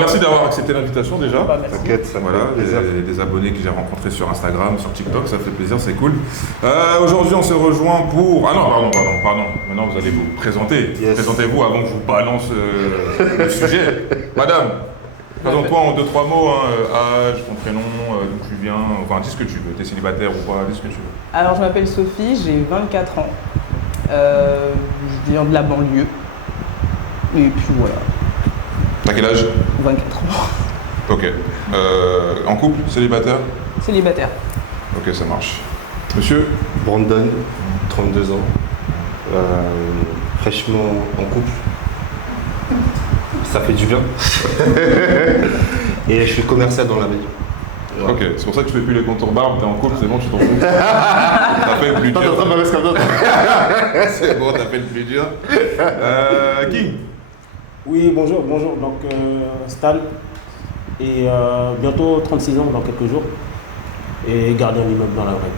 Merci d'avoir accepté l'invitation déjà. T'inquiète, ça me Voilà, fait plaisir. des abonnés que j'ai rencontrés sur Instagram, sur TikTok, ça fait plaisir, c'est cool. Aujourd'hui, on se rejoint pour... Ah non, pardon. Maintenant, vous allez vous présenter. Yes. Présentez-vous avant que je vous balance le sujet. Madame, présente-toi en 2-3 mots, âge, ton prénom, d'où tu viens, enfin, dis ce que tu veux. T'es célibataire ou pas, dis ce que tu veux. Alors, je m'appelle Sophie, j'ai 24 ans. Je viens de la banlieue. Et puis voilà, T'as quel âge? 24 ans. Ok. En couple, célibataire? Célibataire. Ok, ça marche. Monsieur? Brandon, 32 ans, fraîchement en couple. Ça fait du bien. Et je suis commercial dans la région. Voilà. Ok, c'est pour ça que tu fais plus les contours barbe, t'es en couple, c'est bon, tu t'en fous. T'as fait le plus dur. C'est bon, t'as fait le plus dur. King? Oui, bonjour. Donc, Stan, et bientôt 36 ans dans quelques jours, et gardien d'immeuble dans la vraie.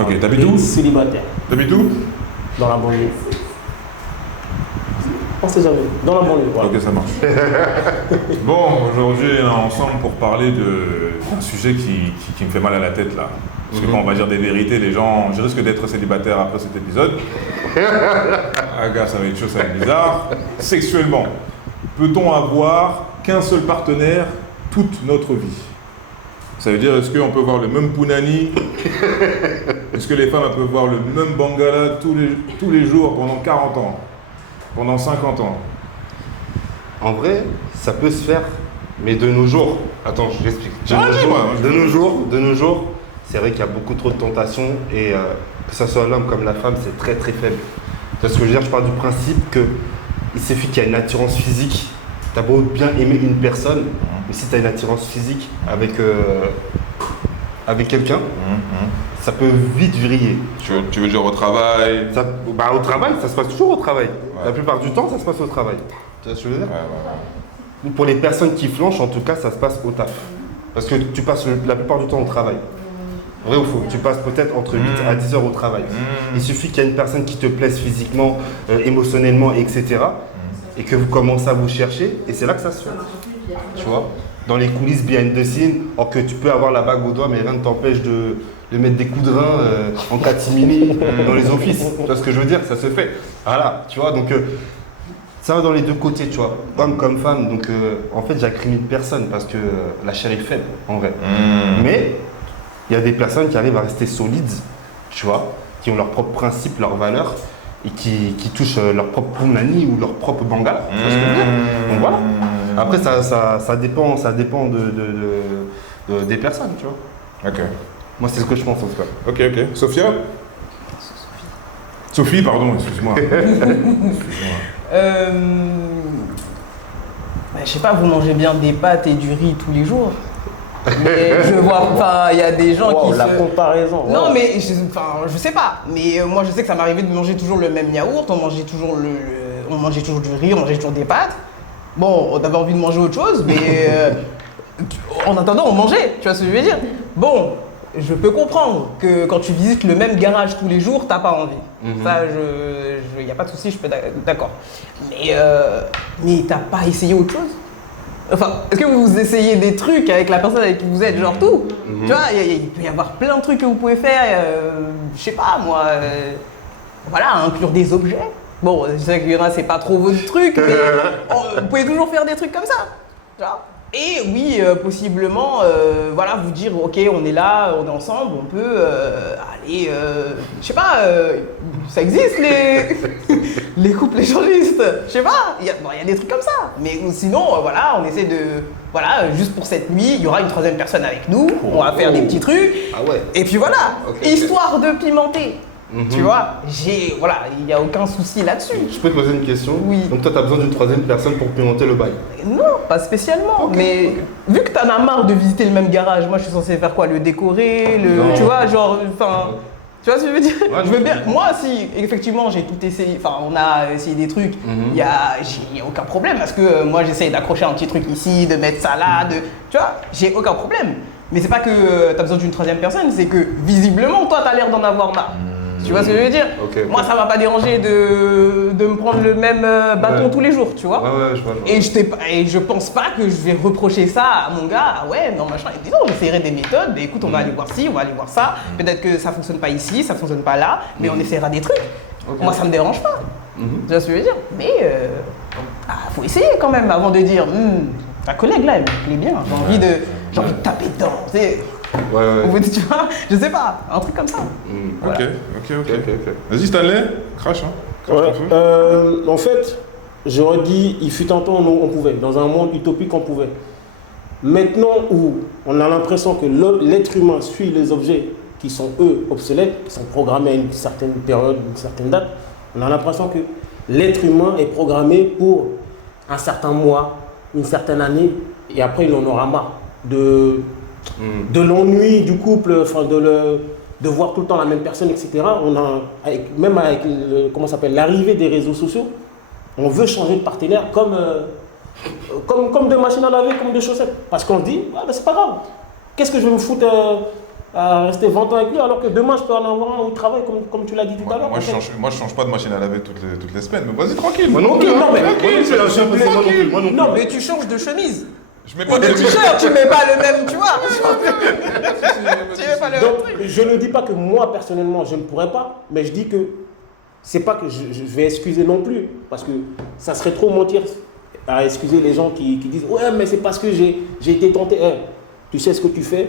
Ok, t'habites où? Célibataire, T'habites où? dans la banlieue. On sait jamais, dans la banlieue, voilà. Ok, ça marche. Bon, aujourd'hui, on est ensemble pour parler d'un sujet qui me fait mal à la tête là. Parce que quand on va dire des vérités, les gens, je risque d'être célibataire après cet épisode. Ah gars, ça va être chaud, ça va être bizarre. Sexuellement, peut-on avoir qu'un seul partenaire toute notre vie? Ça veut dire, est-ce qu'on peut voir le même punani? Est-ce que les femmes elles peuvent voir le même bangala tous les jours pendant 40 ans? Pendant 50 ans? En vrai, ça peut se faire, mais de nos jours, attends, je l'explique. De nos jours, c'est vrai qu'il y a beaucoup trop de tentations et que ce soit l'homme comme la femme, c'est très très faible. Tu vois ce que je veux dire? Je pars du principe qu'il suffit qu'il y ait une attirance physique. Tu as beau bien aimer une personne, mais si tu as une attirance physique avec quelqu'un, ça peut vite vriller. Tu veux dire au travail? Au travail, ça se passe toujours au travail. Ouais. La plupart du temps, ça se passe au travail. Tu vois ce que je veux dire? Ouais. Pour les personnes qui flanchent, en tout cas, ça se passe au taf. Parce que tu passes la plupart du temps au travail. Vrai ou faux? Tu passes peut-être entre 8 à 10 heures au travail. Il suffit qu'il y ait une personne qui te plaise physiquement, émotionnellement, etc. Et que vous commencez à vous chercher, et c'est là que ça se fait. Tu vois? Dans les coulisses behind the scene, or que tu peux avoir la bague au doigt, mais rien ne t'empêche de mettre des coups de rein en catimini dans les offices. Tu vois ce que je veux dire? Ça se fait. Voilà, tu vois, donc ça va dans les deux côtés, tu vois, homme comme femme. Donc en fait, j'accrimine personne parce que la chair est faible, en vrai. Mais il y a des personnes qui arrivent à rester solides, tu vois, qui ont leurs propres principes, leurs valeurs et qui touchent leur propre punani ou leur propre bangala. Tu vois ce que je veux dire? Donc voilà. Après, ça dépend des personnes, tu vois. Ok. Moi, c'est ce que je pense en tout cas. Ok. Sophia? Sophie, pardon, excuse-moi. Je sais pas, vous mangez bien des pâtes et du riz tous les jours. Mais je vois, enfin, il y a des gens Wow, qui la comparaison. Non, wow. mais je sais pas. Mais moi, je sais que ça m'arrivait de manger toujours le même yaourt. On mangeait toujours on mangeait toujours du riz, on mangeait toujours des pâtes. Bon, on avait envie de manger autre chose, mais en attendant, on mangeait. Tu vois ce que je veux dire? Bon, je peux comprendre que quand tu visites le même garage tous les jours, t'as pas envie. Ça, y a pas de souci, je peux d'accord. Mais t'as pas essayé autre chose? Enfin, est-ce que vous essayez des trucs avec la personne avec qui vous êtes, genre tout? Tu vois, il peut y avoir plein de trucs que vous pouvez faire, je sais pas moi, voilà, inclure des objets. Bon, je sais qu'il y en a, c'est pas trop votre truc, mais vous pouvez toujours faire des trucs comme ça. Tu vois? Et oui, possiblement, voilà, vous dire, ok, on est là, on est ensemble, on peut aller, je sais pas, ça existe les couples échangistes, je sais pas, il y a des trucs comme ça. Mais sinon, voilà, on essaie de, voilà, juste pour cette nuit, il y aura une troisième personne avec nous, on va faire des petits trucs, Ah ouais. et puis voilà, Ok. histoire de pimenter. Tu vois, voilà, il n'y a aucun souci là-dessus. Je peux te poser une question? Oui. Donc toi, tu as besoin d'une troisième personne pour pimenter le bail? Non, pas spécialement, mais vu que t'en as marre de visiter le même garage, moi je suis censé faire quoi? Le décorer, Non. tu vois, genre, enfin, tu vois ce que je veux dire? Ouais, Je veux bien, moi si effectivement j'ai tout essayé, enfin on a essayé des trucs, j'ai aucun problème parce que moi j'essaye d'accrocher un petit truc ici, de mettre ça là, tu vois, j'ai aucun problème. Mais c'est pas que t'as besoin d'une troisième personne, c'est que visiblement toi t'as l'air d'en avoir marre. Tu vois ce que je veux dire? Moi, ça m'a pas dérangé de me prendre le même bâton tous les jours, tu vois. Ouais, je vois. Et je pense pas que je vais reprocher ça à mon gars. Ah ouais, non, machin. Et dis non, j'essaierai des méthodes. Mais écoute, on va aller voir ci, on va aller voir ça. Peut-être que ça fonctionne pas ici, ça fonctionne pas là, mais on essaiera des trucs. Moi, ça me dérange pas. Tu vois ce que je veux dire? Mais faut essayer quand même avant de dire ta collègue là, elle est bien. J'ai envie de taper dedans. Tu sais. Tu vois, je sais pas, un truc comme ça. Voilà. Ok. Vas-y Stanley, crash. En fait, j'aurais dit, il fut un temps où on pouvait, dans un monde utopique on pouvait. Maintenant où on a l'impression que l'être humain suit les objets qui sont eux obsolètes, qui sont programmés à une certaine période, une certaine date, on a l'impression que l'être humain est programmé pour un certain mois, une certaine année, et après il en aura marre de l'ennui du couple, enfin de voir tout le temps la même personne, etc. Même avec l'arrivée des réseaux sociaux, on veut changer de partenaire comme de machine à laver, comme de chaussettes. Parce qu'on se dit, c'est pas grave. Qu'est-ce que je vais me foutre à rester 20 ans avec lui alors que demain je peux en avoir un au travail, comme tu l'as dit tout à l'heure. Moi, je change pas de machine à laver toutes les semaines, mais vas-y tranquille. Moi non plus. Non, mais tu changes de chemise. Je mets pas de t-shirt, tu mets pas le même, tu vois. Tu mets pas le même truc. Je ne dis pas que moi personnellement je ne pourrais pas, mais je dis que c'est pas que je vais excuser non plus, parce que ça serait trop mentir à excuser les gens qui disent ouais mais c'est parce que j'ai été tenté. Tu sais ce que tu fais,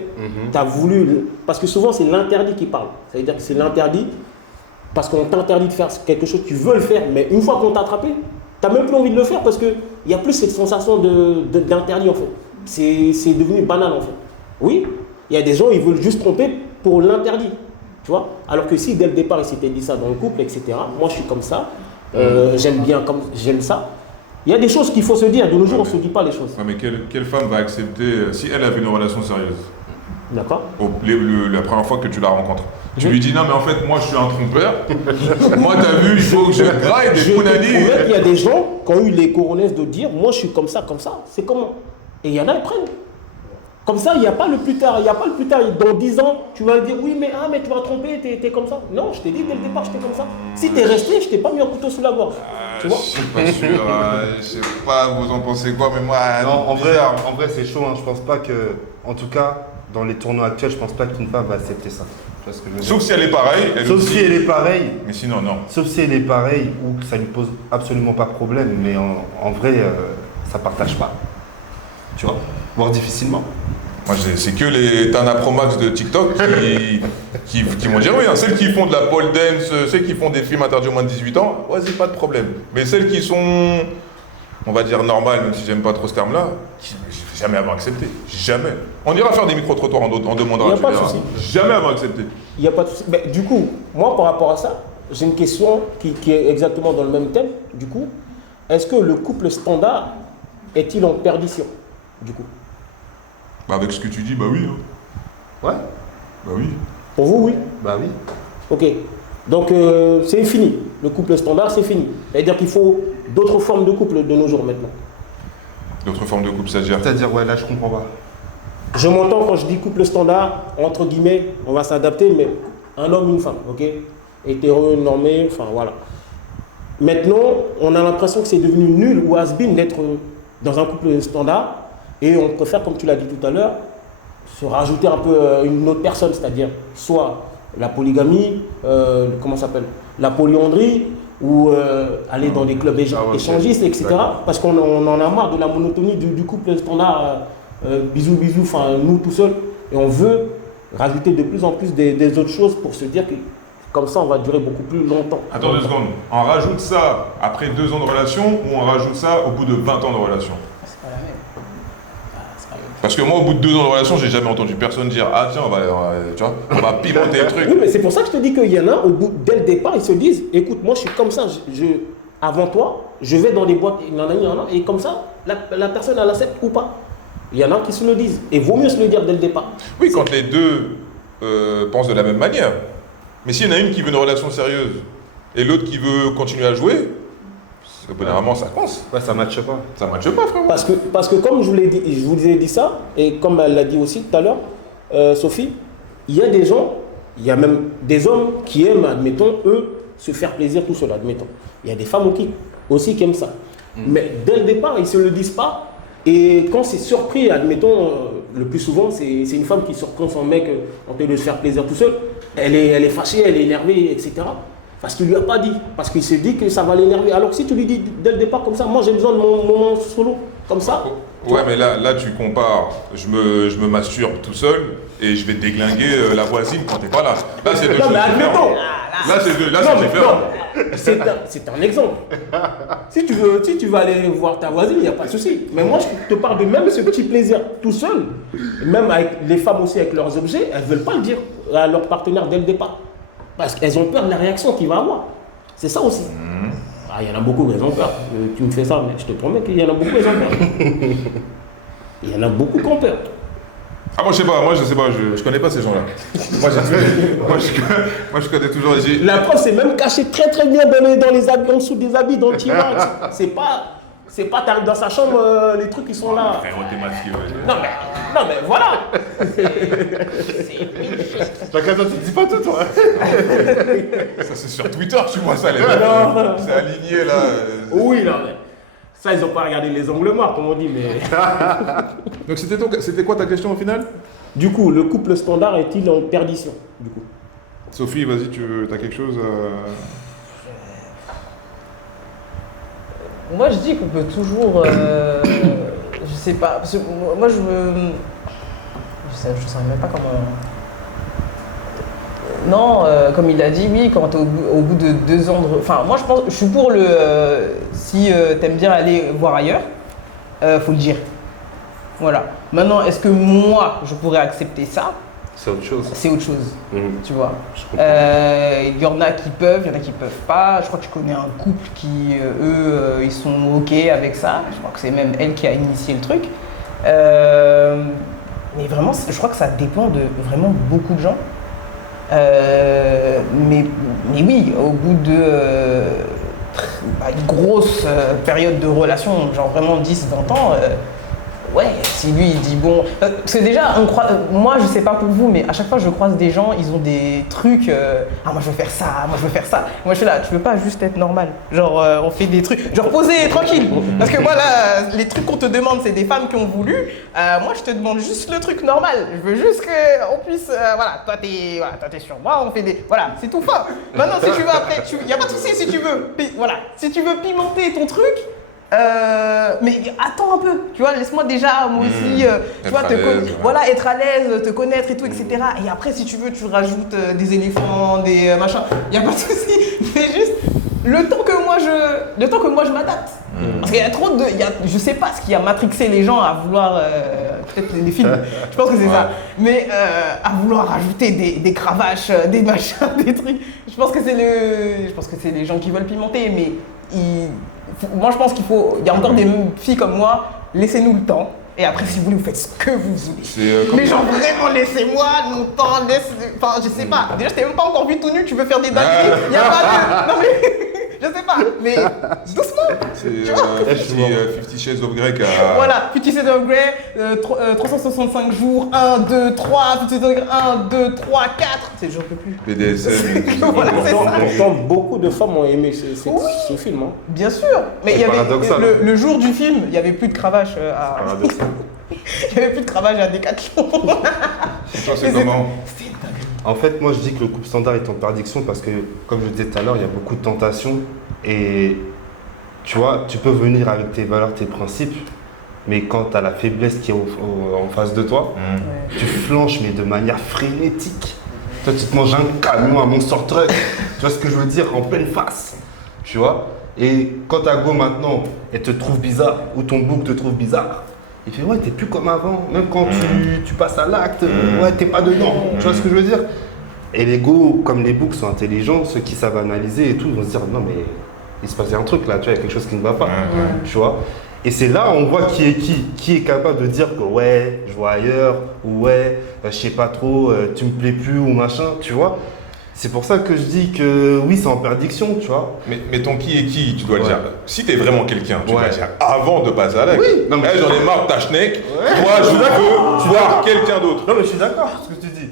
tu as voulu, parce que souvent c'est l'interdit qui parle, c'est-à-dire que c'est l'interdit parce qu'on t'interdit de faire quelque chose, tu veux le faire, mais une fois qu'on t'a attrapé, tu n'as même plus envie de le faire parce qu'il n'y a plus cette sensation d'interdit en fait. C'est devenu banal en fait. Oui, il y a des gens, ils veulent juste tromper pour l'interdit, tu vois. Alors que si dès le départ, ils s'étaient dit ça dans le couple, etc. Moi, je suis comme ça, j'aime bien comme j'aime ça. Il y a des choses qu'il faut se dire. De nos jours, on ne se dit pas les choses. Ouais, mais quelle femme va accepter, si elle avait une relation sérieuse, d'accord, la première fois que tu la rencontres, tu lui dis non mais en fait moi je suis un trompeur, moi t'as vu il faut que je graille des punani. Il y a des gens qui ont eu les coronets de dire moi je suis comme ça, c'est comment. Et il y en a ils prennent. Comme ça il n'y a pas le plus tard, dans 10 ans tu vas dire oui mais tu vas tromper, t'es comme ça. Non, je t'ai dit dès le départ j'étais comme ça. Si t'es resté, je t'ai pas mis un couteau sous la gorge. Tu vois, je suis pas sûr, je sais pas vous en pensez quoi mais moi... Non, en vrai c'est chaud, je pense pas que, en tout cas dans les tournois actuels, je pense pas qu'une femme va accepter ça. Sauf si elle est pareille. Si elle est pareille. Mais sinon, non. Sauf si elle est pareille ou que ça lui pose absolument pas de problème. Mais en vrai, ça partage pas. Tu vois, voire difficilement. Moi, c'est que les Tana Pro Max de TikTok qui vont dire oui. Celles qui font de la pole dance, celles qui font des films interdits aux moins de 18 ans, ouais, c'est pas de problème. Mais celles qui sont, on va dire normales, même si j'aime pas trop ce terme-là, jamais avant accepté. Jamais. On ira faire des micro-trottoirs en demandant. Il n'y a pas de souci. Jamais avant accepté. Il n'y a pas de souci. Mais du coup, moi par rapport à ça, j'ai une question qui est exactement dans le même thème. Du coup, est-ce que le couple standard est-il en perdition? Du coup. Bah avec ce que tu dis, bah oui. Ouais. Bah oui. Pour vous, oui. Bah oui. Ok. Donc c'est fini. Le couple standard, c'est fini. C'est-à-dire qu'il faut d'autres formes de couple de nos jours maintenant. D'autres formes de couple, c'est-à-dire, ouais, là je comprends pas. Je m'entends quand je dis couple standard, entre guillemets, on va s'adapter, mais un homme, une femme, ok? Hétéro-normé, enfin voilà. Maintenant, on a l'impression que c'est devenu nul ou has-been d'être dans un couple standard et on préfère, comme tu l'as dit tout à l'heure, se rajouter un peu une autre personne, c'est-à-dire soit la polygamie, comment ça s'appelle, la polyandrie, ou aller dans des clubs échangistes, etc. Parce qu'on en a marre de la monotonie du couple standard, bisous, enfin nous tout seuls, et on veut rajouter de plus en plus des autres choses pour se dire que comme ça on va durer beaucoup plus longtemps. Attends 2 secondes, on rajoute ça après 2 ans de relation ou on rajoute ça au bout de 20 ans de relation? C'est pas la même. Parce que moi, au bout de 2 ans de relation, j'ai jamais entendu personne dire ah tiens, on va pimenter le truc. Oui, mais c'est pour ça que je te dis qu'il y en a, dès le départ, ils se disent écoute, moi je suis comme ça, avant toi, je vais dans les boîtes, il y en a, et comme ça, la personne elle accepte ou pas. Il y en a qui se le disent, et vaut mieux se le dire dès le départ. Oui, quand les deux pensent de la même manière. Mais s'il y en a une qui veut une relation sérieuse et l'autre qui veut continuer à jouer, généralement ça coince. Ouais, ça matche pas. Ça matche pas, frère. Parce que comme je vous ai dit ça, et comme elle l'a dit aussi tout à l'heure, Sophie, il y a des gens Il y a même des hommes qui aiment, admettons, eux, se faire plaisir tout seul, admettons. Il y a des femmes aussi qui aiment ça. Mais dès le départ, ils ne se le disent pas. Et quand c'est surpris, admettons, le plus souvent, c'est une femme qui surprend son mec en train de se faire plaisir tout seul. Elle est fâchée, elle est énervée, etc. Parce qu'il ne lui a pas dit. Parce qu'il se dit que ça va l'énerver. Alors que si tu lui dis dès le départ comme ça, moi j'ai besoin de mon moment solo, comme ça. Ouais, mais là tu compares, je me masturbe tout seul et je vais déglinguer la voisine quand t'es pas là. Là c'est deux choses différentes. Là c'est différent. C'est un exemple. Si tu veux aller voir ta voisine, il n'y a pas de souci. Mais moi je te parle de même ce petit plaisir tout seul. Même avec les femmes aussi avec leurs objets, elles ne veulent pas le dire à leur partenaire dès le départ. Parce qu'elles ont peur de la réaction qu'il va avoir. C'est ça aussi. Il y en a beaucoup qui ont peur. Tu me fais ça, mais je te promets qu'il y en a beaucoup qui ont peur. Il y en a beaucoup qui ont peur. Ah moi je sais pas, je connais pas ces gens-là. moi je connais toujours les... La preuve c'est même caché très très bien dans les habits, en dessous des habits, dans le tiroir. C'est pas t'arrives dans sa chambre, les trucs qui sont là. Frérot, t'es masqué, ouais. Non mais voilà. Chacun toi tu dis pas tout toi. Ça c'est sur Twitter, tu vois ça les mecs. C'est aligné là. Oui non mais ça ils ont pas regardé les angles morts comme on dit mais. Donc c'était quoi ta question au final? Du coup, le couple standard est-il en perdition du coup? Sophie, vas-y, t'as quelque chose Moi, je dis qu'on peut toujours. Je sais pas. Parce que moi, je sais même pas comment. Non, comme il l'a dit, oui, quand t'es au bout de 2 ans de. Enfin, moi, je suis pour le. Si t'aimes bien aller voir ailleurs, faut le dire. Voilà. Maintenant, est-ce que moi, je pourrais accepter ça? C'est autre chose. C'est autre chose, tu vois. Je comprends. Il y en a qui peuvent, il y en a qui peuvent pas. Je crois que je connais un couple qui, eux, ils sont OK avec ça. Je crois que c'est même elle qui a initié le truc. Mais vraiment, je crois que ça dépend de vraiment beaucoup de gens. Mais oui, au bout de une grosse période de relation, genre vraiment 10-20 ans, ouais, si lui il dit bon. Parce que déjà, moi je sais pas pour vous, mais à chaque fois je croise des gens, ils ont des trucs. Ah, moi je veux faire ça, moi je veux faire ça. Moi je suis là, tu veux pas juste être normal. Genre, on fait des trucs. Genre, posé, tranquille. Parce que moi là, les trucs qu'on te demande, c'est des femmes qui ont voulu. Moi je te demande juste le truc normal. Je veux juste qu'on puisse. Voilà, toi t'es sur moi, on fait des. Voilà, c'est tout fin. Maintenant, si tu veux après, y a pas de souci si tu veux. Voilà, si tu veux pimenter ton truc. Mais attends un peu, tu vois, laisse-moi déjà, moi aussi, tu vois, voilà, être à l'aise, te connaître et tout, etc. Et après, si tu veux, tu rajoutes des éléphants, des machins, y a pas de souci. Mais juste le temps que moi je m'adapte. Parce qu'il y a trop de, je sais pas ce qui a matrixé les gens à vouloir, peut-être les films, je pense que c'est ça, mais à vouloir rajouter des cravaches, des machins, des trucs. Je pense que c'est les gens qui veulent pimenter, mais moi je pense il y a encore des filles comme moi, laissez-nous le temps. Et après, si vous voulez, vous faites ce que vous voulez. Mais genre vraiment, laissez-moi le temps, enfin, je sais pas. Déjà, je t'ai même pas encore vu tout nu, tu veux faire des dingueries. Il y a pas de... Non mais... Je sais pas, mais doucement. C'est 50 Shades of Grey qui a... Voilà, 50 Shades of Grey, 365 jours, 1, 2, 3, 50 Shades of Grey, 1, 2, 3, 4. C'est j'en peux plus. BDSM. Voilà, c'est ça. Pourtant, beaucoup de femmes ont aimé ce film. Hein. Bien sûr, mais il y avait le jour du film, il n'y avait plus de cravache à... Il n'y avait plus de cravache à Décathlon. Toi, c'est comment? En fait, moi je dis que le couple standard est en perdition parce que, comme je disais tout à l'heure, il y a beaucoup de tentations et tu vois, tu peux venir avec tes valeurs, tes principes, mais quand tu as la faiblesse qui est en face de toi, tu flanches mais de manière frénétique. Toi, tu te manges un camion, un monster truck, tu vois ce que je veux dire, en pleine face, tu vois. Et quand ta go maintenant, elle te trouve bizarre ou ton bouc te trouve bizarre, il fait ouais, t'es plus comme avant, même quand tu passes à l'acte, ouais, t'es pas dedans, tu vois ce que je veux dire? Et les go, comme les books sont intelligents, ceux qui savent analyser et tout, ils vont se dire non mais il se passe un truc là, tu vois, il y a quelque chose qui ne va pas, tu vois? Et c'est là on voit qui est capable de dire que ouais, je vois ailleurs, ou ouais, je sais pas trop, tu me plais plus ou machin, tu vois? C'est pour ça que je dis que oui, c'est en perdition, tu vois. Mais ton qui est qui, tu dois le dire. Si t'es vraiment quelqu'un, tu dois le dire avant de passer à l'acte. Oui, non, mais j'en ai marre de ta schneck. Moi, je veux voir quelqu'un d'autre. Non, mais je suis d'accord avec ce que tu dis.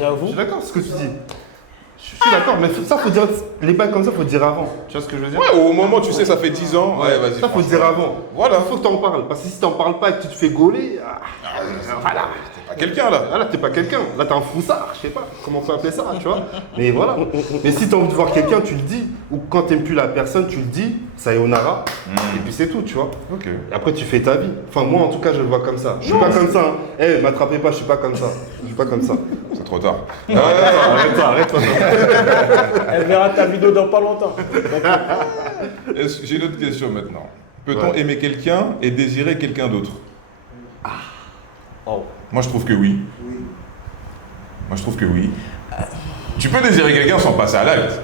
J'avoue. Je suis d'accord, ce que tu dis. Je suis d'accord, mais ça, faut dire, les bails comme ça, faut dire avant. Tu vois ce que je veux dire? Ouais, au moment où tu sais, ça fait 10 ans. Ouais, vas-y. Ça, faut franchement. dire avant. Voilà. Il faut que t'en parles. Parce que si t'en parles pas et que tu te fais gauler, voilà. T'es pas quelqu'un là. Là, t'es pas quelqu'un. Là, t'es un froussard. Je sais pas comment on peut appeler ça, tu vois. Mais voilà. Mais si t'as envie de voir quelqu'un, tu le dis. Ou quand t'aimes plus la personne, tu le dis. Sayonara. Et puis c'est tout, tu vois. Ok. Et après, tu fais ta vie. Enfin, moi, en tout cas, je le vois comme ça. Je suis pas comme ça. Hein. Eh, m'attrapez pas, je suis pas comme ça. Je suis pas comme ça. C'est trop tard. Arrête-toi. Elle verra ta vidéo dans pas longtemps. J'ai une autre question maintenant. Peut-on aimer quelqu'un et désirer quelqu'un d'autre? Oh. Moi, je trouve que oui. Moi, je trouve que oui. Tu peux désirer quelqu'un sans passer à l'acte.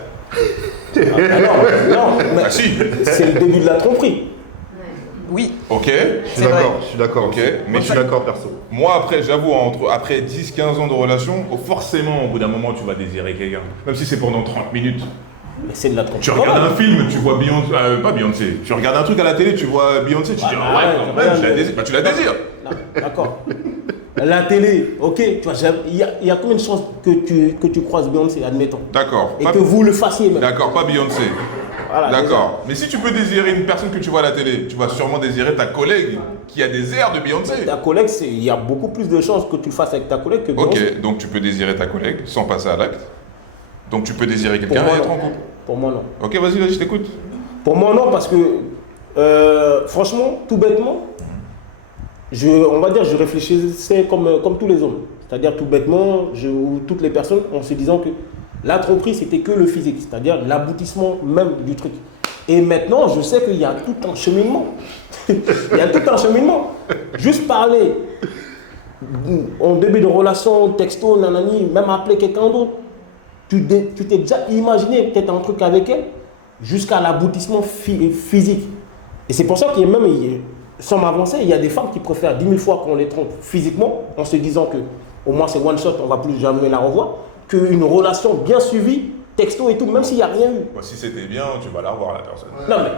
Non, mais Ah si. c'est le début de la tromperie. Oui. Ok. Je suis d'accord. Ok, Mais je suis d'accord, perso. Moi, après, j'avoue, après 10-15 ans de relation, forcément, au bout d'un moment, tu vas désirer quelqu'un. Même si c'est pendant 30 minutes. Mais c'est de la tromperie. Tu regardes un film, tu vois Beyoncé, pas Beyoncé. Tu regardes un truc à la télé, tu vois Beyoncé, tu te dis, ah ouais, quand même, je la désire. Bah, tu la désires. Non, d'accord. La télé, ok, tu vois, il y a combien de chances que tu croises Beyoncé, admettons. D'accord. Et que vous le fassiez même. D'accord, pas Beyoncé. Voilà, D'accord. Mais si tu peux désirer une personne que tu vois à la télé, tu vas sûrement désirer ta collègue qui a des airs de Beyoncé. Ta collègue, il y a beaucoup plus de chances que tu le fasses avec ta collègue que Beyoncé. Ok, donc tu peux désirer ta collègue sans passer à l'acte. Donc tu peux désirer quelqu'un et être en couple. Pour moi, non. Ok, vas-y, je t'écoute. Pour moi, non, parce que, franchement, tout bêtement, on va dire, je réfléchissais comme tous les hommes. C'est-à-dire, tout bêtement, ou toutes les personnes, en se disant que la tromperie, c'était que le physique, c'est-à-dire l'aboutissement même du truc. Et maintenant, je sais qu'il y a tout un cheminement. Il y a tout un cheminement. Juste parler en début de relation, texto, nanani, même appeler quelqu'un d'autre, tu t'es déjà imaginé peut-être un truc avec elle jusqu'à l'aboutissement physique. Et c'est pour ça qu'il y a même, sans m'avancer, il y a des femmes qui préfèrent 10 000 fois qu'on les trompe physiquement en se disant que au moins c'est one shot, on ne va plus jamais la revoir, qu'une relation bien suivie, texto et tout, même s'il n'y a rien eu. Bon, si c'était bien, tu vas la revoir la personne. Non mais,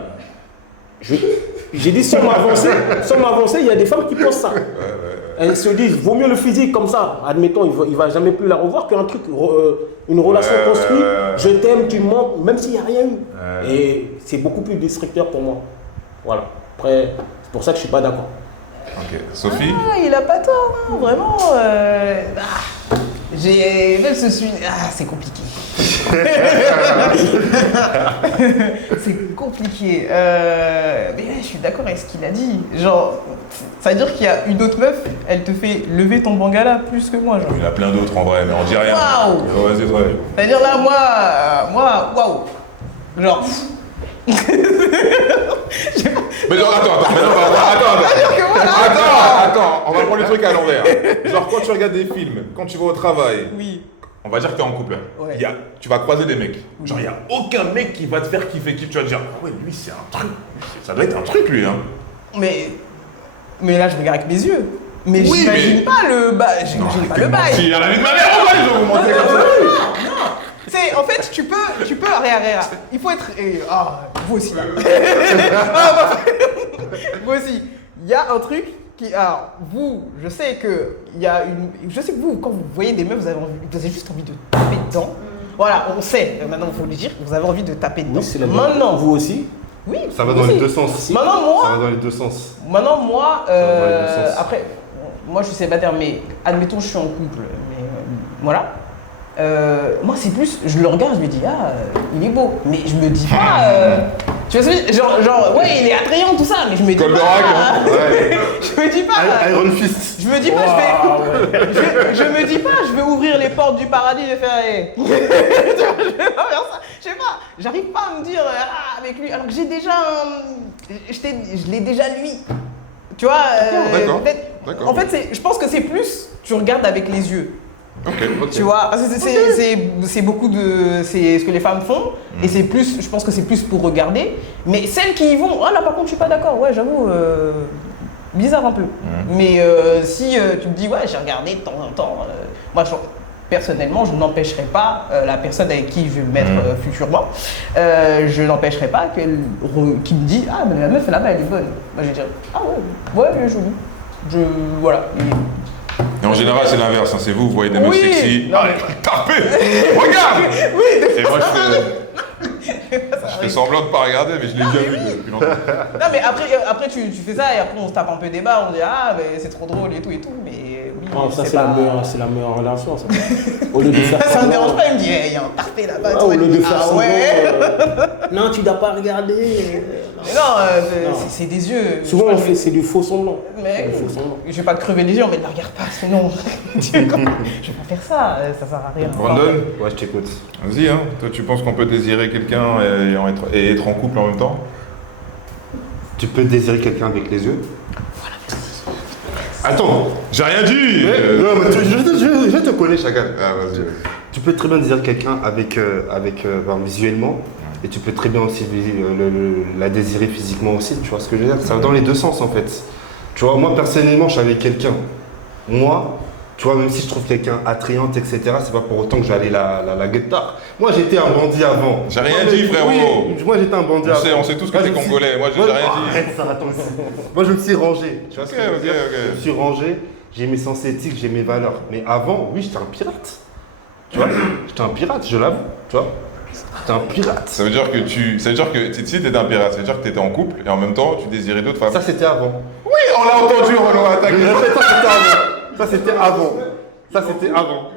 j'ai dit sans m'avancer, il y a des femmes qui pensent ça. Elles se disent, vaut mieux le physique comme ça, admettons, il va jamais plus la revoir qu'un truc, une relation construite, je t'aime, tu me manques, même s'il n'y a rien eu. Et c'est beaucoup plus destructeur pour moi. Voilà. Après, c'est pour ça que je ne suis pas d'accord. Ok. Sophie? Ah, il a pas tort, hein, vraiment. J'ai même c'est compliqué. C'est compliqué. Mais ouais, je suis d'accord avec ce qu'il a dit. Genre, ça veut dire qu'il y a une autre meuf, elle te fait lever ton bangala plus que moi, genre. Il y en a plein d'autres en vrai, mais on dit rien. Waouh! Vas-y, ouais. C'est-à-dire là, moi, waouh! Genre. Mais non, attends, on va prendre le truc à l'envers. Genre quand tu regardes des films, quand tu vas au travail, Oui. on va dire que tu es en couple. Ouais. Tu vas croiser des mecs. Genre il n'y a aucun mec qui va te faire kiffer. Tu vas te dire, ah ouais, lui c'est un truc. Ça doit être un truc lui. Hein. Mais là, je regarde avec mes yeux. Mais Oui, j'imagine pas le bail. J'imagine pas le bail. Si, à la vie de ma mère, pourquoi ils vont vous montrer comme ça? C'est, en fait, tu peux, il faut être, vous aussi là. Vous aussi. Il y a un truc qui, alors, je sais que vous, quand vous voyez des meufs, vous avez juste envie de taper dedans. Voilà, on sait, maintenant il faut le dire, vous avez envie de taper dedans. Oui, c'est la maintenant, vous aussi. Oui. Ça va dans les deux sens. Maintenant, moi. Ça va dans les deux sens. Maintenant, moi, va dans les deux sens. après, moi je suis célibataire, mais admettons je suis en couple, mais voilà. Moi c'est plus, je le regarde, je me dis il est beau, mais je me dis pas, tu vois ce que je veux dire, genre ouais il est attrayant tout ça, mais je me dis pas, je me dis pas, Iron Fist. je me dis pas, je me dis pas, je vais ouvrir les portes du paradis et faire, je sais pas, j'arrive pas à me dire avec lui, alors que j'ai déjà je l'ai déjà lui, tu vois, D'accord. en fait je pense que c'est plus, tu regardes avec les yeux. Ok. Tu vois, c'est beaucoup de. C'est ce que les femmes font, et c'est plus. Je pense que c'est plus pour regarder. Mais celles qui y vont, là par contre, je suis pas d'accord, ouais, j'avoue, bizarre un peu. Mais si tu me dis, ouais, j'ai regardé de temps en temps, moi, personnellement, je n'empêcherai pas la personne avec qui je vais me mettre futurement, je n'empêcherai pas qui me dit, ah, mais la meuf là-bas, elle est bonne. Moi, je vais dire, ah ouais, elle est jolie. Voilà. Et en général, c'est l'inverse. Hein. C'est vous voyez des mecs Oui. sexy. Non, Ah, tapez. Regarde. Oui, Et moi, je fais semblant de pas regarder, mais je l'ai déjà vu depuis longtemps. non, mais après tu fais ça et après on se tape un peu des barres, on dit ah, mais c'est trop drôle et tout, mais oui. Non, ça c'est c'est pas... la meilleure relation. Ça. Au lieu de faire Ça me semblant- dérange pas, il me dit, il y a un tarpé là-bas. Ah, au lieu de faire ah semblant, ouais. non, tu dois pas regarder. Mais non, Non. c'est des yeux. Souvent Je on sais pas, fait c'est du faux semblant. Mais Du faux semblant. je vais pas te crever les yeux, mais ne la regarde pas, sinon. Je vais pas faire ça, ça sert à rien. Brandon, Ouais, je t'écoute. vas-y. Hein. Toi, tu penses qu'on peut désirer quelqu'un et être en couple en même temps? Tu peux désirer quelqu'un avec les yeux. Attends. J'ai rien dit. Non, mais je te connais, Chacal. Ah, vas-y. Tu peux très bien désirer quelqu'un visuellement, et tu peux très bien aussi la désirer physiquement aussi, tu vois ce que je veux dire? Ça va dans les deux sens en fait. Tu vois, moi personnellement, je suis avec quelqu'un. Moi, tu vois, même si je trouve quelqu'un attrayante, etc., c'est pas pour autant que je vais aller la guettar. Moi, j'étais un bandit avant. J'ai rien Non, mais- dit, frérot. Oui, moi, j'étais un bandit avant. On sait tous que Moi, t'es je me suis- congolais. Moi, j'ai Moi, rien dit. arrête ça, attends. Moi, je me suis rangé. Tu vois ce que je veux Ok, dire? ok. Je me suis rangé, j'ai mes sens éthiques, j'ai mes valeurs. Mais avant, oui, j'étais un pirate. Tu vois, j'étais un pirate, je l'avoue. Tu vois, j'étais un pirate. Ça veut dire que si t'étais un pirate, ça veut dire que t'étais en couple et en même temps tu désirais d'autres femmes. Ça, c'était avant. Oui, on l'a entendu, Renaud attaque. Je répète, ça, c'était avant. Ça, c'était avant. Ça, c'était avant.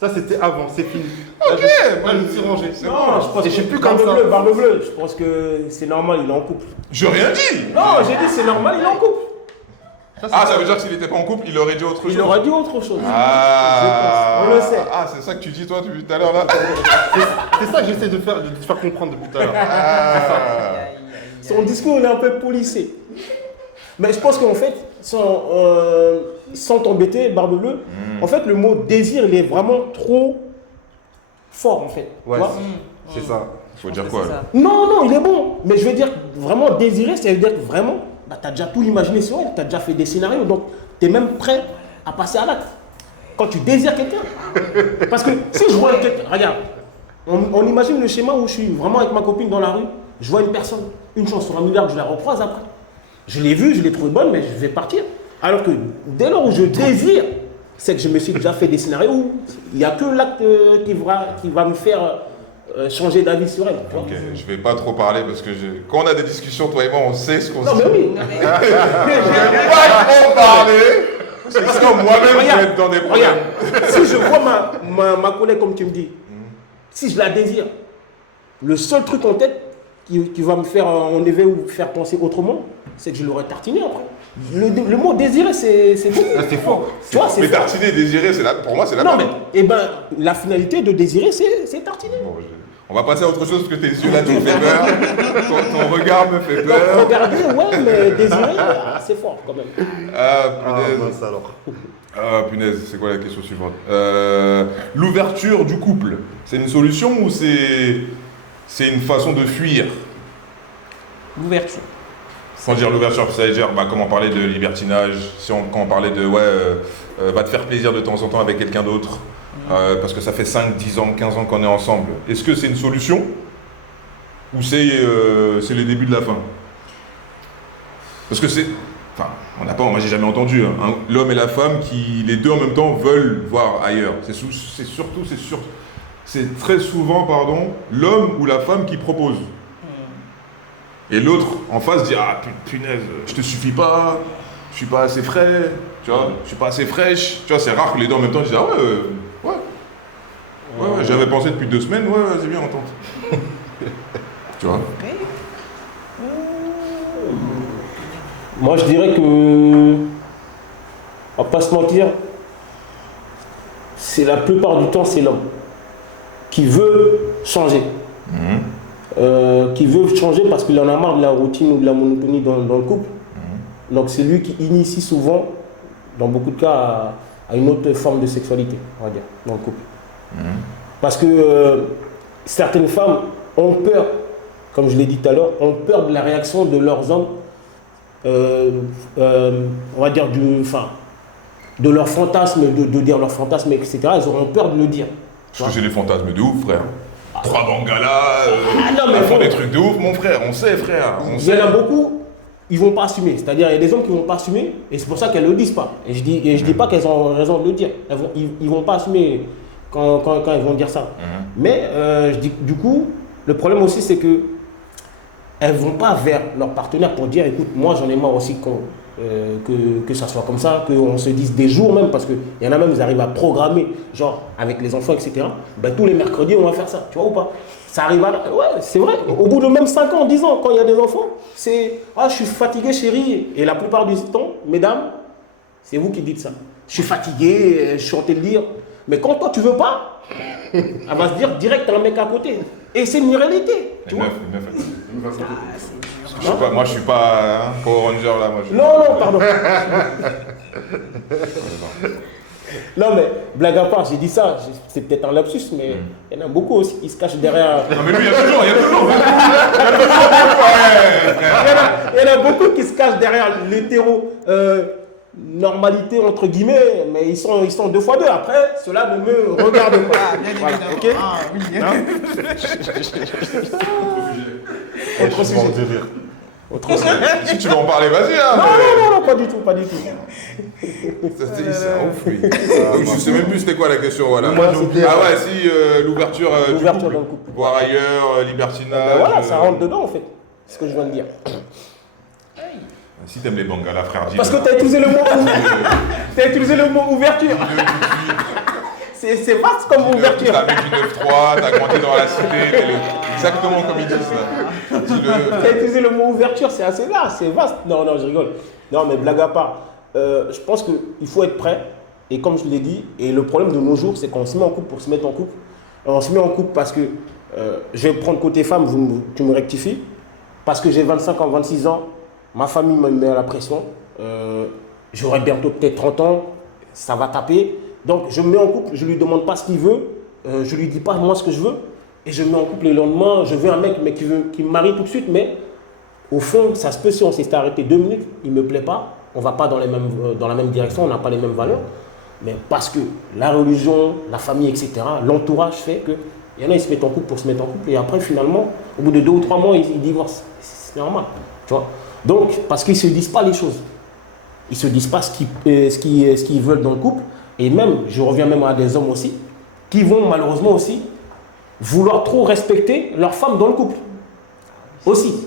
Ça, c'était avant, c'est fini. Ok, Moi, je me suis rangé. c'est Non, bon. je pense Et je suis plus comme ça. Barbe bleue, je pense que c'est normal, il est en couple. J'ai rien dit. Non, j'ai dit c'est normal, il est en couple. Ah, ça veut dire que s'il était pas en couple, il aurait dit autre chose. Il aurait dit autre chose. Ah, Je pense. On le sait. Ah, c'est ça que tu dis toi depuis tout à l'heure là. C'est ça que j'essaie de te faire comprendre depuis tout à l'heure. Ah. Son discours il est un peu policé. Mais je pense qu'en fait, sans t'embêter, Barbe bleue, en fait le mot désir il est vraiment trop fort en fait. Ouais, Tu vois c'est ça. Faut dire quoi là? Non, il est bon. Mais je veux dire, vraiment désirer, ça veut dire que vraiment, bah, tu as déjà tout imaginé sur elle, tu as déjà fait des scénarios, donc tu es même prêt à passer à l'acte. Quand tu désires quelqu'un. Parce que si je vois quelqu'un, regarde, on imagine le schéma où je suis vraiment avec ma copine dans la rue, je vois une personne, une chance sur un milliard, je la recroise après. Je l'ai vue, je l'ai trouvée bonne, mais je vais partir. Alors que dès lors où je désire, c'est que je me suis déjà fait des scénarios où il n'y a que l'acte qui va me faire changer d'avis sur elle. Tu vois. Ok, je vais pas trop parler parce que quand on a des discussions, toi et moi, on sait ce qu'on se Non, dit. mais oui. Je vais pas trop parler parce que moi-même je vais être dans des problèmes. Regarde, si je vois ma collègue comme tu me dis, si je la désire, le seul truc en tête qui va me faire enlever ou faire penser autrement, c'est que je l'aurais tartiné après. Le mot désirer, c'est bon. Là, c'est fort. Tu vois, c'est Mais fort. tartiner, désirer, pour moi, c'est la Non, même. mais eh ben, la finalité de désirer, c'est tartiner. Bon, on va passer à autre chose parce que tes yeux là, tu me fais peur. Ton regard me fait Donc, peur. regarder, ouais, mais désirer, c'est fort quand même. Ah, Ah, punaise. mince alors. Ah, punaise, c'est quoi la question suivante? L'ouverture du couple, c'est une solution ou c'est une façon de fuir? L'ouverture. Sans dire l'ouverture, ça veut dire, comme on parlait de libertinage, quand on parlait de, va te faire plaisir de temps en temps avec quelqu'un d'autre, parce que ça fait 5, 10 ans, 15 ans qu'on est ensemble. Est-ce que c'est une solution ou c'est les débuts de la fin? Parce que moi j'ai jamais entendu, hein, l'homme et la femme qui, les deux en même temps, veulent voir ailleurs. C'est très souvent, l'homme ou la femme qui propose. Et l'autre en face dit, ah punaise, je te suffis pas, je suis pas assez frais, tu vois, je suis pas assez fraîche. Tu vois, c'est rare que les deux en même temps disent, ah ouais, j'avais pensé depuis 2 semaines, ouais, c'est bien, on tente. Tu vois? Moi, je dirais que, on va pas se mentir, c'est la plupart du temps, c'est l'homme qui veut changer. Qui veut changer parce qu'il en a marre de la routine ou de la monotonie dans le couple. Donc c'est lui qui initie souvent, dans beaucoup de cas, à une autre forme de sexualité, on va dire, dans le couple. Parce que certaines femmes ont peur, comme je l'ai dit tout à l'heure, ont peur de la réaction de leurs hommes, on va dire, de leur fantasme, de dire leur fantasme, etc. Elles auront peur de le dire. Parce que j'ai des fantasmes de ouf, frère. 3 bangalas, non, mais elles font bon. des trucs de ouf, mon frère, on sait, frère. On Il y sait. en a beaucoup, ils vont pas assumer. C'est-à-dire, il y a des hommes qui vont pas assumer, et c'est pour ça qu'elles le disent pas. Et je dis pas qu'elles ont raison de le dire. Ils vont pas assumer quand ils vont dire ça. Mais je dis, du coup, le problème aussi, c'est que elles vont pas vers leur partenaire pour dire, écoute, moi j'en ai marre aussi que ça soit comme ça, qu'on se dise des jours même, parce qu'il y en a même, ils arrivent à programmer, genre avec les enfants, etc. Ben, tous les mercredis, on va faire ça, tu vois ou pas? Ça arrive à... Ouais, c'est vrai. Au bout de même 5 ans, 10 ans, quand il y a des enfants, c'est « Ah, je suis fatigué, chérie ». Et la plupart du temps, mesdames, c'est vous qui dites ça. « Je suis fatigué, je suis en train de le dire ». Mais quand toi, tu veux pas, elle va se dire direct, t'as un mec à côté. Et c'est une réalité. Tu vois? Moi, je suis pas Power Ranger là. Moi, Non, pardon. Non, mais blague à part, j'ai dit ça, c'est peut-être un lapsus, mais il y en a beaucoup aussi qui se cachent derrière. Non, mais lui, il y a toujours. Il y en a beaucoup qui se cachent derrière l'hétéro normalité, entre guillemets, mais ils sont 2 fois 2. Après, cela ne me regarde pas. Bien Voilà, évidemment. ok. Ah, oui. Autre sujet. Autre sujet. Si tu veux en parler, vas-y. Hein, Non, pas du tout. C'est un ouf, lui. Je sais même plus c'était quoi la question. Voilà. Moi, c'était- Ah ouais, si l'ouverture du L'ouverture couple. dans le couple. Voir ailleurs, libertinage. Ben voilà, ça rentre dedans en fait. C'est ce que je viens de dire. Si t'aimes les bangalas, frère, dis-le. Parce que tu as utilisé le mot ouverture. C'est vaste comme ouverture. T'as vécu 9-3, t'as grandi dans la cité, exactement comme ils disent là. Dis-le. Tu as utilisé le mot ouverture, c'est assez large, c'est vaste. Non, je rigole. Non, mais blague à part, je pense qu'il faut être prêt. Et comme je l'ai dit, et le problème de nos jours, c'est qu'on se met en couple pour se mettre en couple. On se met en couple parce que, je vais prendre côté femme, tu me rectifies, parce que j'ai 25 ans, 26 ans, ma famille me met à la pression, j'aurai bientôt peut-être 30 ans, ça va taper. Donc je me mets en couple, je ne lui demande pas ce qu'il veut, je ne lui dis pas moi ce que je veux, et je me mets en couple le lendemain, je veux un mec mais qui me marie tout de suite, mais au fond, ça se peut si on s'est arrêté 2 minutes, il ne me plaît pas, on ne va pas dans la même direction, on n'a pas les mêmes valeurs, mais parce que la religion, la famille, etc., l'entourage fait que il y en a, ils se mettent en couple pour se mettre en couple, et après finalement, au bout de 2 ou 3 mois, ils divorcent. C'est normal, tu vois. Donc, parce qu'ils ne se disent pas les choses. Ils ne se disent pas ce qu'ils veulent dans le couple. Et même, je reviens même à des hommes aussi, qui vont malheureusement aussi vouloir trop respecter leur femme dans le couple. Aussi.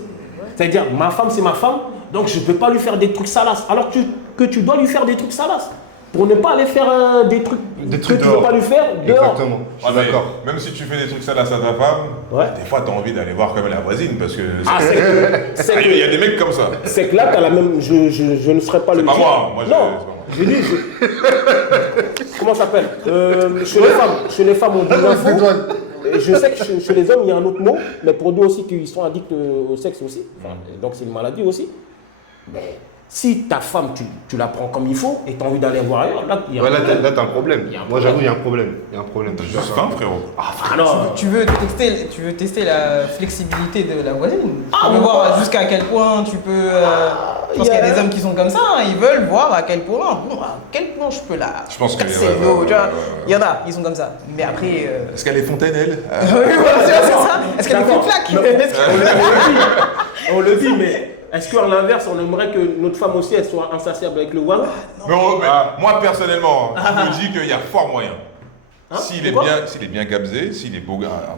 C'est-à-dire, ma femme, c'est ma femme, donc je ne peux pas lui faire des trucs salaces. Alors que tu dois lui faire des trucs salaces. Pour ne pas aller faire des trucs que tu ne veux pas lui faire dehors. Exactement, je Ouais, suis mais d'accord. même si tu fais des trucs salaces à ta femme, Ouais. des fois t'as envie d'aller voir comme la voisine parce que Ah, il y a des mecs comme ça. c'est que là, tu as la même. Je ne serais pas le C'est pas dire. moi, c'est pas Non, moi. je dis. Comment ça s'appelle Chez les femmes, on dit l'info. Et je sais que chez les hommes, il y a un autre mot, mais pour dire aussi qu'ils sont addicts au sexe aussi. Enfin, donc c'est une maladie aussi. Mais si ta femme, tu la prends comme il faut et tu as envie d'aller voir ailleurs, là, il y a un Ouais, problème. là, t'as un problème. Il y a un Moi, problème. j'avoue, il y a un problème. Il y a un problème. T'as juste faim, frérot. Alors, Tu veux tester la flexibilité de la voisine. Tu Ah, veux moi. voir jusqu'à quel point tu peux. Je pense qu'il y a des hommes qui sont comme ça, hein, ils veulent voir à quel point, à quel point je peux la Je pense que- casser ouais, le dos, ouais, tu vois. ouais. Il y en a, ils sont comme ça. Mais après. Est-ce qu'elle est fontaine, elle Oui, voilà, c'est ça. Est-ce qu'elle est D'accord. claque Non. Est-ce qu'elle- on le dit, mais est-ce qu'à l'inverse, on aimerait que notre femme aussi, elle soit insatiable avec le voisin? Mais moi personnellement, je me dis qu'il y a fort moyen. Hein? S'il est Pourquoi bien gabzé, s'il est un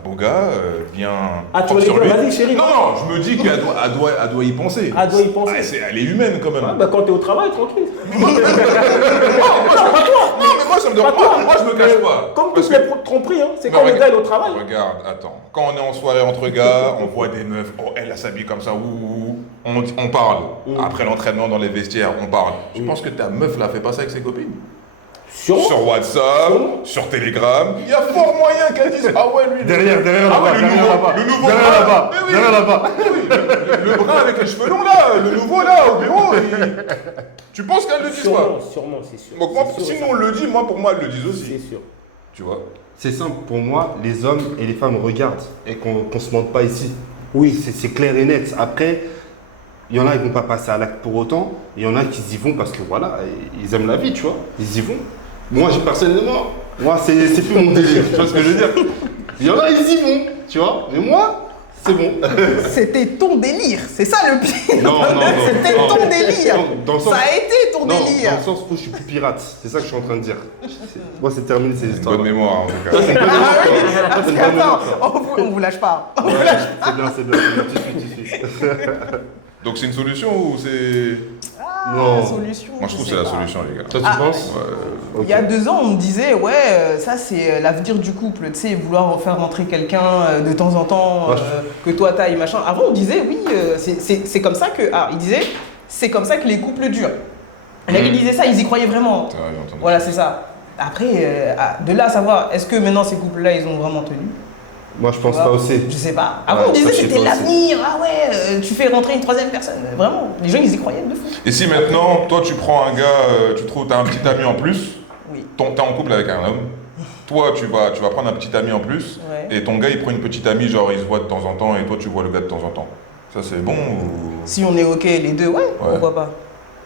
beau gars, bien. Ah, tu veux propre les sur dire, lui. vas-y, chérie. Non, je me dis qu'elle doit y penser. Elle doit y penser. Elle est humaine quand même. Ah, bah, quand t'es au travail, tranquille. Non, mais moi ça me dérange pas. Moi je me cache pas. Comme Parce toutes les que- tromperies, hein. C'est Non, quand le regarde- gars est au travail. Regarde, attends. Quand on est en soirée entre gars, on voit des meufs, oh elle s'habille comme ça, on parle. Après l'entraînement dans les vestiaires, on parle. Je pense que ta meuf là fait pas ça avec ses copines. Sûrement. Sur WhatsApp, sur Telegram, il y a fort moyen qu'elle dise ah ouais lui. Derrière Ah ouais, là-bas, derrière là-bas. le nouveau Derrière brun. là-bas, Mais oui, derrière là-bas. mais oui, le brun avec les cheveux longs là, le nouveau là au bureau. Tu penses qu'elle le dise pas? Sûrement, c'est sûr. Donc moi, C'est sûr, sinon on le dit, moi pour moi elle le disent aussi. c'est sûr. Tu vois. C'est simple, pour moi, les hommes et les femmes regardent et qu'on se mente pas ici. Oui. C'est clair et net. Après, il y en a qui vont pas passer à l'acte pour autant, il y en a qui y vont parce que voilà, ils aiment la vie, tu vois. Ils y vont. Moi, personnellement, moi, c'est plus mon délire, tu vois ce que je veux dire. Il y en a, ils y vont, tu vois. Mais moi, C'est bon. C'était ton délire, c'est ça le pire. Non. C'était Non. ton délire. Non, dans le sens- Ça a été ton Non, délire. dans le sens où je suis plus pirate. C'est ça que je suis en train de dire. Moi, c'est terminé ces histoires. Bonne mémoire, en tout cas. C'est une bonne Ah mémoire, oui, toi. parce C'est une que, bonne mémoire, attends, toi. on vous lâche pas. C'est bien. Tu suis. Donc c'est une solution ou c'est... Non. La solution. Moi je trouve que sais c'est la pas. solution, les gars. Toi, tu penses Ouais. Il y a 2 ans, on me disait, ouais, ça c'est l'avenir du couple, tu sais, vouloir faire rentrer quelqu'un de temps en temps, que toi t'ailles, machin. Avant, on disait, oui, c'est comme ça que. Ah, il disait, c'est comme ça que les couples durent. Là, il disait ça, ils y croyaient vraiment. Ça, j'ai entendu. Voilà, c'est ça. Après, de là à savoir, est-ce que maintenant ces couples-là, ils ont vraiment tenu? Moi, je pense pas aussi. Je sais pas. Avant, Ouais, on disait ça, je sais c'était pas aussi. l'avenir, ah ouais, tu fais rentrer une 3e personne. Vraiment, les gens, ils y croyaient de fou. Et si maintenant, toi tu prends un gars, tu trouves, t'as un petit ami en plus, Oui. t'es en couple avec un homme, toi tu vas prendre un petit ami en plus, Ouais. et ton gars il prend une petite amie, genre il se voit de temps en temps, et toi tu vois le gars de temps en temps. Ça c'est bon ou... Si on est ok les deux, ouais, pourquoi pas.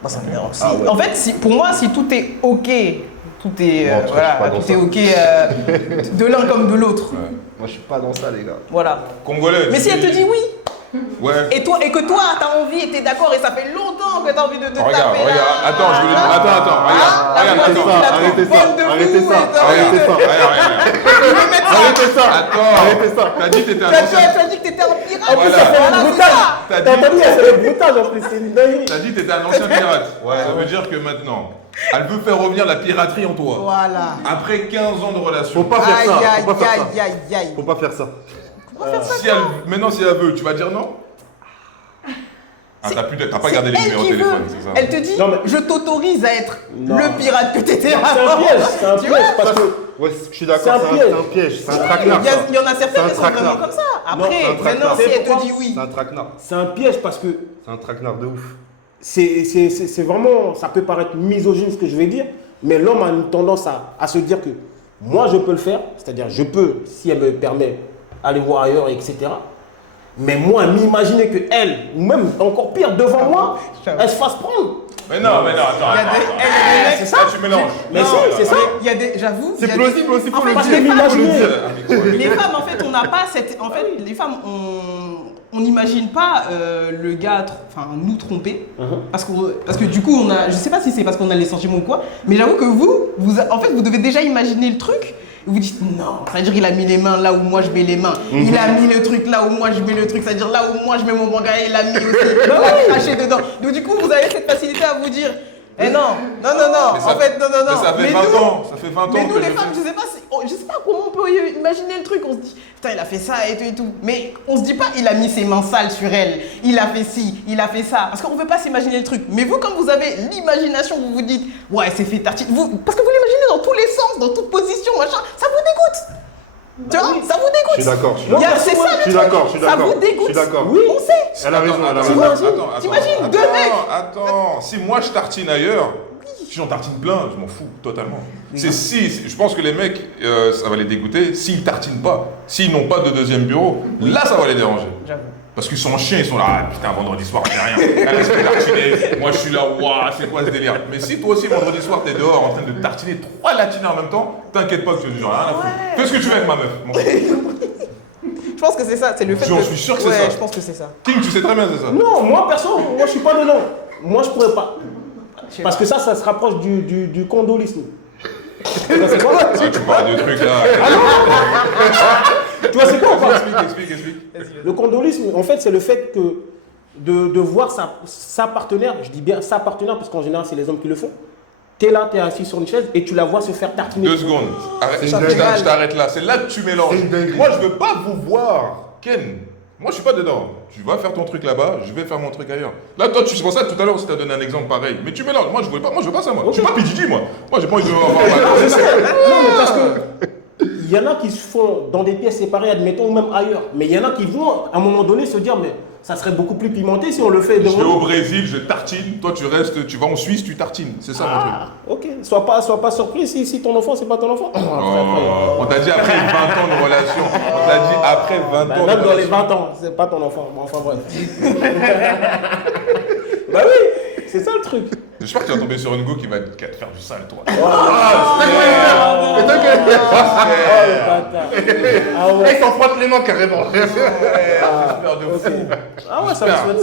Moi, ça me dérange. Si- En fait, pour moi, si tout est ok, tout est, Bon, toi, je suis pas dans tout ça. est ok de l'un comme de l'autre. Ouais. Moi, je suis pas dans ça, les gars. Voilà. Congolais. Mais tu si elle te dis- dit oui, Ouais. et que toi, t'as envie et t'es d'accord, et ça fait longtemps que t'as envie de te taper Regarde, là. attends, je voulais... Attends, regarde, la regarde, voiture, attends. la arrêtez bonne ça, de arrêtez fou, ça, et t'as envie arrêtez de- ça. Regarde. Arrêtez ça. Attends, Arrêtez ça. t'as dit que t'étais un Tu ancien... as dit que t'étais un pirate. En plus, Voilà. ça fait Voilà, le c'est brutage. ça. T'as T'as entendu, dit, ça fait le brutage en plus, c'est une dinguerie. t'as dit que t'étais un ancien pirate. Ça veut dire que maintenant, elle veut faire revenir la piraterie en toi. Voilà. Après 15 ans de relation. Faut pas faire Aïe, ça. aïe, Faut pas faire ça. aïe, aïe, aïe. Faut pas faire ça. Si maintenant si elle veut, tu vas dire non? Ah, t'as pas gardé les Elle numéros de qui téléphone, veut. c'est ça? Elle te dit, Non, mais- je t'autorise à être Non. le pirate que t'étais C'est un avant. piège, c'est un Tu piège, vois parce que Ouais, je suis d'accord. C'est un C'est piège. un piège. C'est un Il traquenard. y, ça. il y en a certaines C'est un qui sont vraiment traquenard. comme ça. c'est un Après, traquenard. maintenant, si C'est elle te pourquoi dit oui. C'est un traquenard. c'est un piège parce que C'est un traquenard de ouf. c'est vraiment, ça peut paraître misogyne ce que je vais dire, mais l'homme a une tendance à se dire que moi je peux le faire, c'est-à-dire je peux, si elle me permet, aller voir ailleurs, etc. Mais moi, m'imaginer que elle, ou même encore pire, devant moi, elle se fasse prendre. Mais non, attends. Il y a des- attends. mecs- C'est ça, tu mélanges. Mais Non, si, c'est ça. Il y a des, j'avoue. C'est il y a des- plausible aussi, En faut fait, le parce dire. que les femmes, M'imaginer. les femmes, en fait, on n'a pas cette. En fait, les femmes, on n'imagine pas le gars, enfin, nous tromper. Parce que du coup, on a. Je sais pas si c'est parce qu'on a les sentiments ou quoi, mais j'avoue que en fait, vous devez déjà imaginer le truc. Vous dites non, c'est-à-dire il a mis les mains là où moi je mets les mains. Il a mis le truc là où moi je mets le truc, c'est-à-dire là où moi je mets mon manga, il a mis aussi, il a craché dedans. Donc du coup, vous avez cette facilité à vous dire, eh non, Mais ça- en fait, non. Mais ça fait 20 nous- ans, ça fait 20 ans Mais nous que les je femmes, fais- je sais pas comment on peut imaginer le truc. On se dit, putain, il a fait ça et tout. Mais on se dit pas, il a mis ses mains sales sur elle, il a fait ci, il a fait ça. Parce qu'on veut pas s'imaginer le truc. Mais vous, comme vous avez l'imagination, vous vous dites, ouais, c'est fait tartiner. Parce que vous l'imaginez dans tous les sens, dans toute position, machin, ça vous dégoûte. Tu vois, ça vous dégoûte. Je suis d'accord. C'est ça Je suis le truc. d'accord, je suis Ça d'accord. vous dégoûte. Je suis d'accord. Oui, on sait. Elle a raison, elle a raison. T'imagines deux mecs. Attends, si moi je tartine ailleurs, si j'en tartine plein, je m'en fous totalement. Je pense que les mecs, ça va les dégoûter s'ils tartinent pas, s'ils n'ont pas de deuxième bureau, là ça va les déranger. J'avoue. Parce qu'ils sont chiens, ils sont là, ah, putain, vendredi soir, j'ai rien. Elle reste tartiner. Moi, je suis là, waouh, c'est quoi ce délire? Mais si toi aussi, vendredi soir, t'es dehors en train de tartiner 3 latines en même temps, t'inquiète pas que tu vas dire rien à foutre. Fais ce que tu veux avec ma meuf. Bon. Je pense que c'est ça, c'est le fait J'en que... suis sûr que c'est Ouais, ça. je pense que c'est ça. King, tu sais très bien, c'est ça. Non, moi perso, moi je suis pas dedans. Moi je pourrais pas. Je sais Parce pas. que ça se rapproche du condolisme. Tu vois, c'est quoi Ah, tu parles de trucs là. Tu vois, c'est quoi ou pas? Explique. Le condolisme, en fait, c'est le fait que de voir sa partenaire, je dis bien sa partenaire, parce qu'en général, c'est les hommes qui le font. Tu es là, tu es assis sur une chaise et tu la vois se faire tartiner. 2 secondes. Arrête, Ça fait mal. je t'arrête là. C'est là que tu mélanges. C'est une dinguerie. Moi, je veux pas vous voir. Ken, moi, je suis pas dedans. Tu vas faire ton truc là-bas, je vais faire mon truc ailleurs. Là, toi, c'est pour ça que tout à l'heure, aussi, tu as donné un exemple pareil. Mais tu mélanges. Moi, je veux pas ça, moi. Je suis pas PDG, moi. Moi, j'ai pas envie de voir Je sais. Non, mais parce que il y en a qui se font dans des pièces séparées, admettons, ou même ailleurs. Mais il y en a qui vont, à un moment donné, se dire, mais ça serait beaucoup plus pimenté si on le fait Je vais au devant. Brésil, je tartine. Toi, tu restes, tu vas en Suisse, tu tartines. C'est ça mon truc. Ah, ok. Sois pas surpris si ton enfant, c'est pas ton enfant. Oh, on t'a dit après 20 ans de relation. On t'a dit après 20 Bah, ans de même dans les relation. 20 ans, c'est pas ton enfant. Bon, enfin bref. Bah oui, c'est ça le truc. J'espère que tu vas tomber sur une go qui va te faire du sale, toi. Mais t'inquiète. le bâtard. Ah ouais. Il s'en frotte les mains carrément. J'espère de fou. Ah ouais, ça me souhaite.